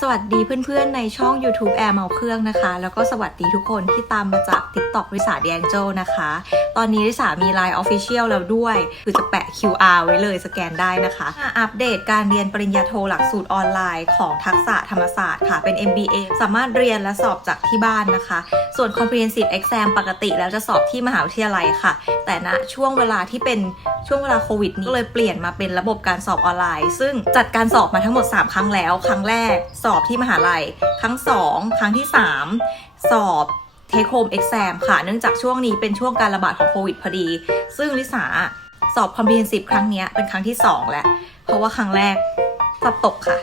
สวัสดีเพื่อนๆในช่อง YouTube Air เมาเครื่องนะคะ แล้วก็สวัสดีทุกคนที่ตามมาจาก TikTok ริสาเดียงโจนะคะ ตอนนี้ริสามี Line Official แล้วด้วย คือจะแปะ QR ไว้เลยสแกนได้นะคะ อัปเดตการเรียนปริญญาโทหลักสูตรออนไลน์ของทักษะธรรมศาสตร์ค่ะ เป็น MBA สามารถเรียนและสอบจากที่บ้านนะคะ ส่วน Comprehensive Exam ปกติแล้วจะสอบที่มหาวิทยาลัยค่ะ แต่ณช่วงเวลาที่เป็นช่วงเวลาโควิดนี้ก็เลยเปลี่ยนมาเป็นระบบการสอบออนไลน์ ซึ่งจัดการสอบมาทั้งหมด 3 ครั้งแล้ว ครั้งแรกสอบที่มหาลัย ครั้ง 2 ครั้งที่ 3 สอบ Take Home Exam ค่ะ เนื่องจากช่วงนี้เป็นช่วงการระบาดของโควิดพอดี ซึ่งลิสาสอบ Comprehensive ครั้งนี้เป็นครั้งที่ 2 แล้ว เพราะว่าครั้งแรกสอบตกค่ะ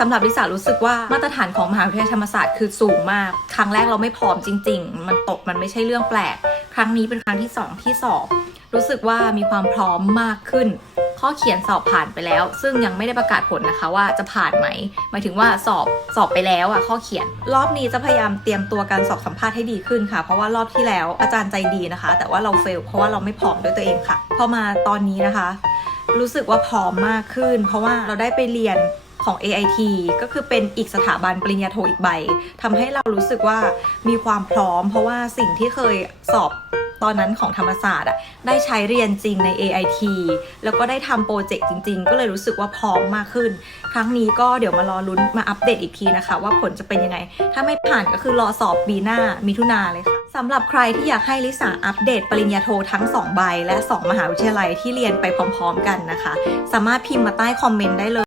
สำหรับลิสารู้สึกว่ามาตรฐานของมหาวิทยาลัยธรรมศาสตร์คือสูงมาก ครั้งแรกเราไม่พร้อมจริง ๆ มันตกมันไม่ใช่เรื่องแปลก ครั้งนี้เป็นครั้งที่สองที่สอบ รู้สึกว่ามีความพร้อมมากขึ้น ข้อเขียนสอบผ่านไปแล้ว ซึ่งยังไม่ได้ประกาศผลนะคะว่าจะผ่านไหมหมายถึงว่าสอบสอบไปแล้วอะข้อเขียน รอบนี้จะพยายามเตรียมตัวการสอบสัมภาษณ์ให้ดีขึ้นค่ะ เพราะว่ารอบที่แล้วอาจารย์ใจดีนะคะ แต่ว่าเราเฟลเพราะว่าเราไม่พร้อมด้วยตัวเองค่ะพอมาตอนนี้นะคะ รู้สึกว่าพร้อมมากขึ้น เพราะว่าเราได้ไปเรียนของ AIT ก็คือเป็นอีกสถาบันปริญญาโทอีกใบทำให้เรารู้สึกว่ามีความพร้อม เพราะว่าสิ่งที่เคยสอบ ตอนนั้นของธรรมศาสตร์อะได้ใช้เรียนจริงใน AIT แล้วก็ได้ทำโปรเจกต์จริง ๆ ก็เลยรู้สึกว่าพร้อมมากขึ้น ครั้งนี้ก็เดี๋ยวมารอลุ้นมาอัปเดตอีกทีนะคะ ว่าผลจะเป็นยังไง ถ้าไม่ผ่านก็คือรอสอบปีหน้ามิถุนาเลยค่ะสำหรับใครที่อยากให้ลิสาอัปเดตปริญญาโททั้ง 2 ใบ และ 2 มหาวิทยาลัยที่เรียนไปพร้อม ๆ กันนะคะ สามารถพิมพ์มาใต้คอมเมนต์ได้เลย